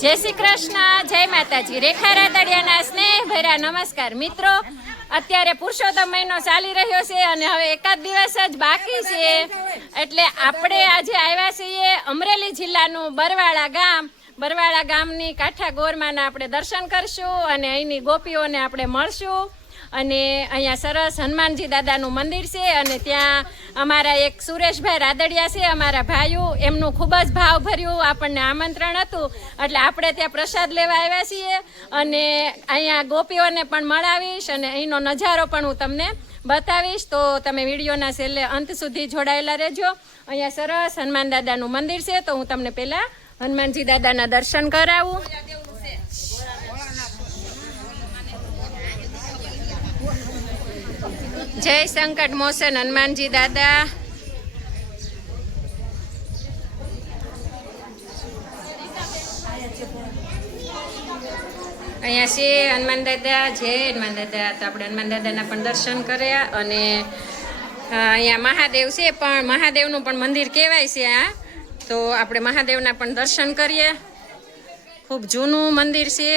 જય શ્રી કૃષ્ણ, જય માતાજી। રેખા રાદડિયાના સ્નેહ ભર્યા નમસ્કાર મિત્રો। અત્યારે પુરુષોત્તમ મહિનો ચાલી રહ્યો છે અને હવે એકાદ દિવસ જ બાકી છે, એટલે આપણે આજે આવ્યા છીએ અમરેલી જિલ્લાનું બરવાળા ગામની કાંઠા ગોરમાના આપણે દર્શન કરશું અને અહીંની ગોપીઓને આપણે મળશું। અને અહીંયા સરસ હનુમાનજી દાદાનું મંદિર છે અને ત્યાં અમારા એક સુરેશભાઈ રાદડિયા છે, અમારા ભાઈઓ, એમનું ખૂબ જ ભાવભર્યું આપણને આમંત્રણ હતું, એટલે આપણે ત્યાં પ્રસાદ લેવા આવ્યા છીએ અને અહીંયા ગોપીઓને પણ મળાવીશ અને અહીંનો નજારો પણ હું તમને બતાવીશ। તો તમે વિડીયોના છેલ્લે અંત સુધી જોડાયેલા રહેજો। અહીંયા સરસ હનુમાન દાદાનું મંદિર છે, તો હું તમને પહેલાં હનુમાનજી દાદાના દર્શન કરાવું। જય સંકટ મોચન હનુમાનજી દાદા। અહીંયા છે હનુમાન દાદા। જય હનુમાન દાદા। તો આપણે હનુમાન દાદાના પણ દર્શન કર્યા અને અહીંયા મહાદેવ છે, પણ મહાદેવનું પણ મંદિર કહેવાય છે આ, તો આપણે મહાદેવના પણ દર્શન કરીએ। ખૂબ જૂનું મંદિર છે,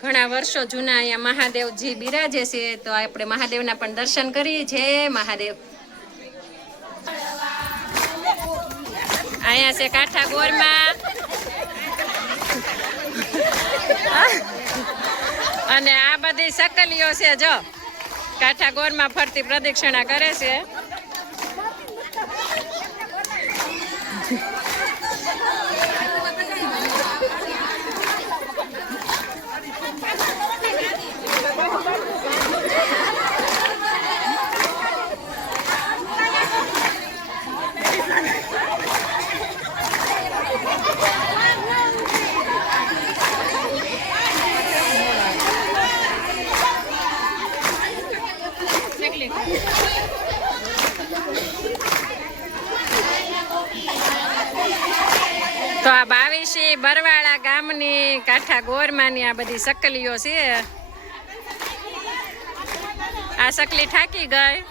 ઘણા વર્ષો જૂના અહીંયા મહાદેવજી બિરાજે છે, તો આપણે મહાદેવના પણ દર્શન કરીએ। જય મહાદેવ। અહીંયા છે કાંઠા ગોરમાં અને આ બધી સકલીઓ છે, જો કાંઠા ગોરમાં ફરતી પ્રદક્ષિણા કરે છે। તો આ 22 બરવાળા ગામની કાંઠા ગોરમાની આ બધી સકલીઓ છે। આ સકલી થાકી ગઈ।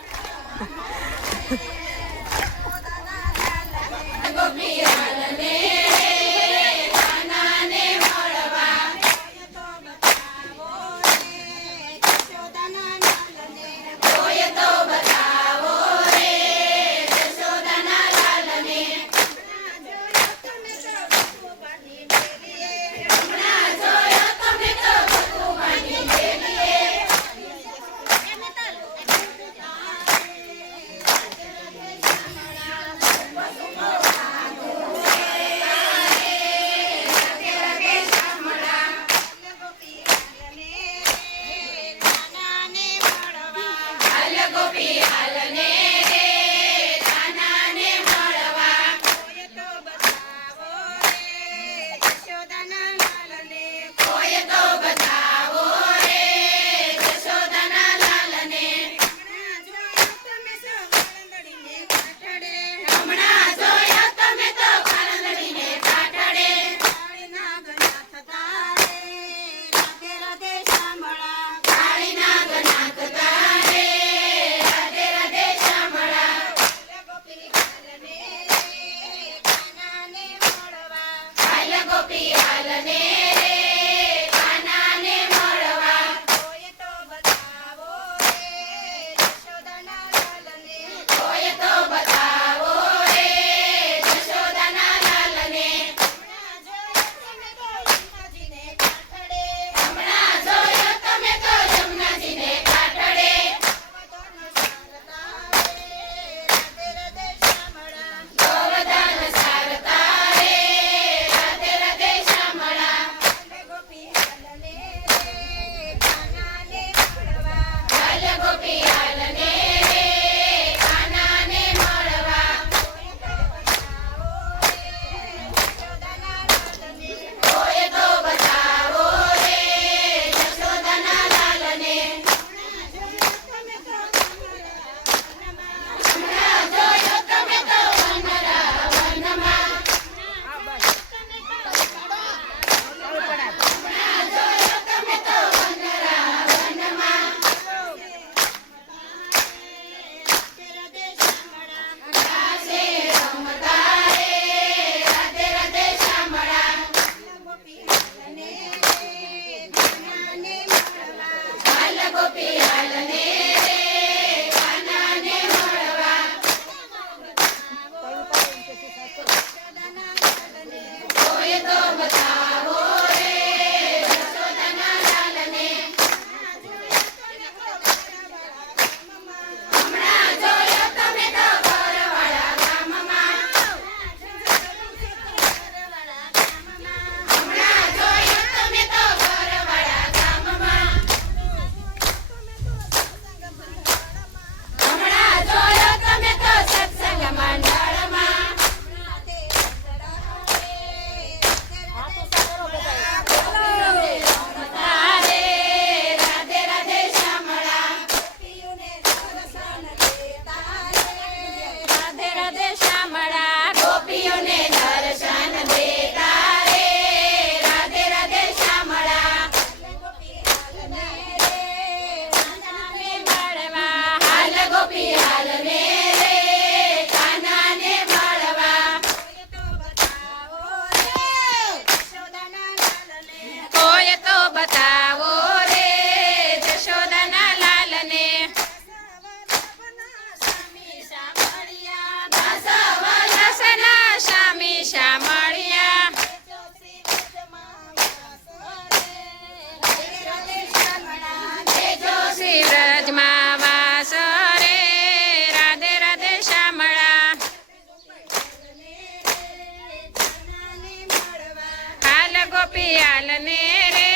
ગોપિયાલ ને રે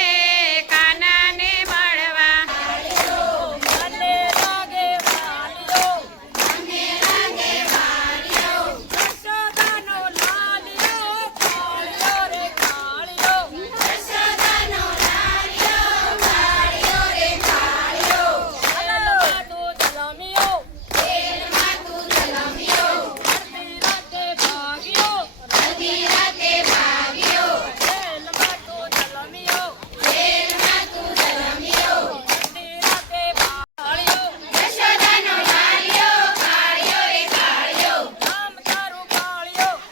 કાનાને મળવા મને લાગે વાલિયો યશોદાનો લાલિયો કાળિયો રે કાળિયો જેલમાં તું જલમિયો અડધી રાતે ભાગ્યો જેલમાં તું જલમિયો અડધી રાતે ભાળ્યો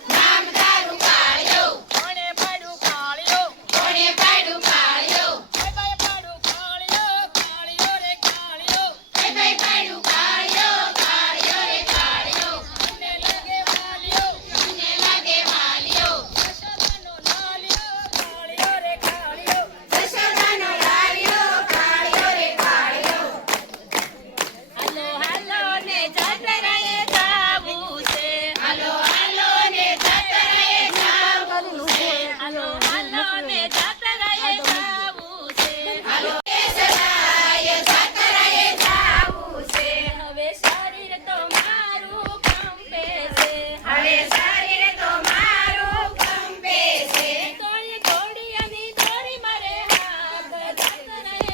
નામ તારું કાળિયો કોણે પાડ્યું કાળિયો ભાઈ પાડ્યું કાળિયો કાળિયો રે કાળિયો મને લાગે વાલિયો યશોદાનો લાલિયો કાળિયો રે કાળિયો હાલો હાલો ને જાત્રાએ જાવું છે હાલો હાલો ને જાત્રાએ જાવું છે હવે શરીર તો મારું કંપે છે તોય ઘોડિયાની દોરી મારે હાથ જાત્રાએ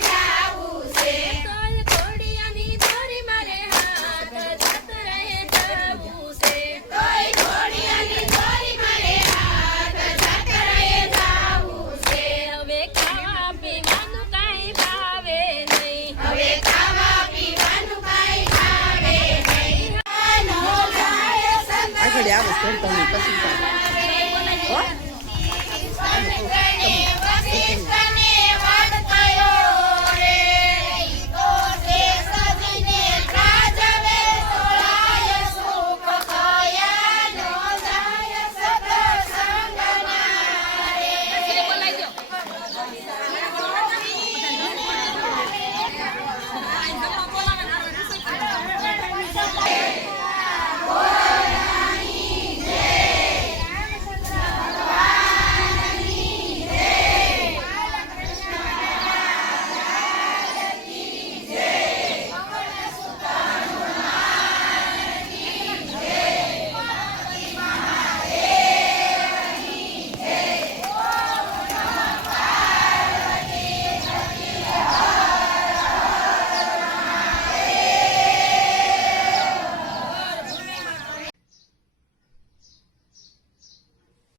જાવું છે તોય ઘોડિયાની દોરી મારે હાથ જાત્રાએ જાવું છે હવે ખાવા પીવાનું કાંઈ ભાવે નહીં આગળ આવો સર તમે પછી